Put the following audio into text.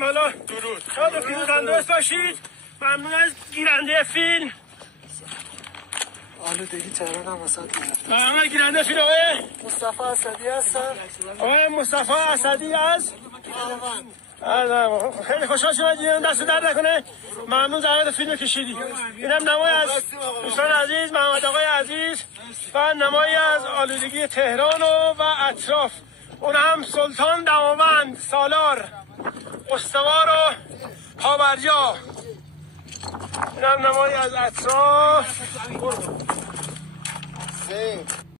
باشیم. حالا درود. شاد و پیروز تندرست باشید. ممنون از گیرنده فیلم. آلودگی تهران هم وسط ممنون از گیرنده فیلم آقای مصطفی اسدی هستم. آقای مصطفی اسدی از خیلی خوشحال شدم. دست درد نکنه. ممنون زحمت فیلم کشیدی. اینم نمای از دوستان عزیز، محمد آقای عزیز و نمایی از آلودگی تهران و اطراف. اون هم سلطان دماوند سالار استوار و پابرجا. اینم نمایی از اطراف.